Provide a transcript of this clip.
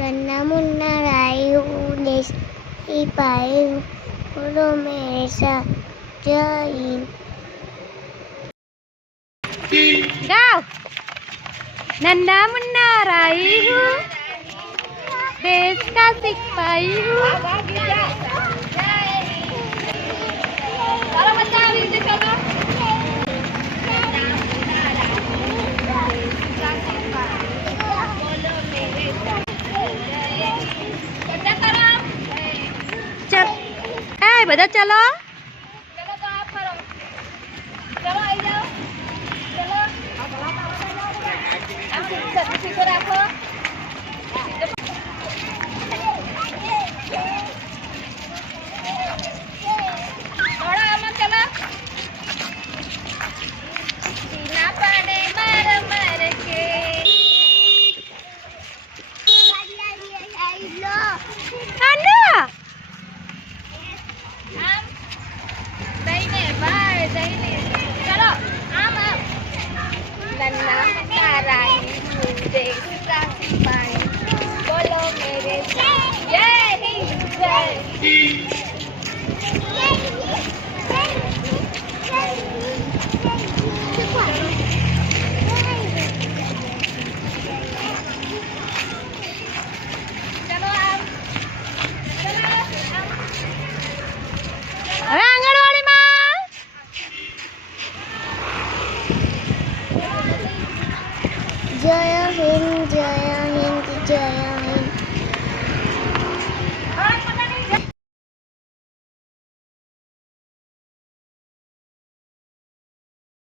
कन्ना मुन्ना राई हूँ देश ही पाए हूँ बोलो मेरे साथ जय हिंद। गाओ। नन्ना मुन्ना राई हूँ देश का सिपाही हूँ। चलो बच्चा अभी से चलो। चल ए બધા चलो चलो तो आप करो चलो आई जाओ चलो आप सीधे रखो थोड़ा आम चलो सीना पड़े मर मर के आना आम दही में बाय दही में चलो आम नन्ना नाराई देश का सिपाही बोलो मेरे साथ जय हिंद जय चलो आम चलो आम હવે આંગણવાડીમાં जय हिंद जय हिंद जय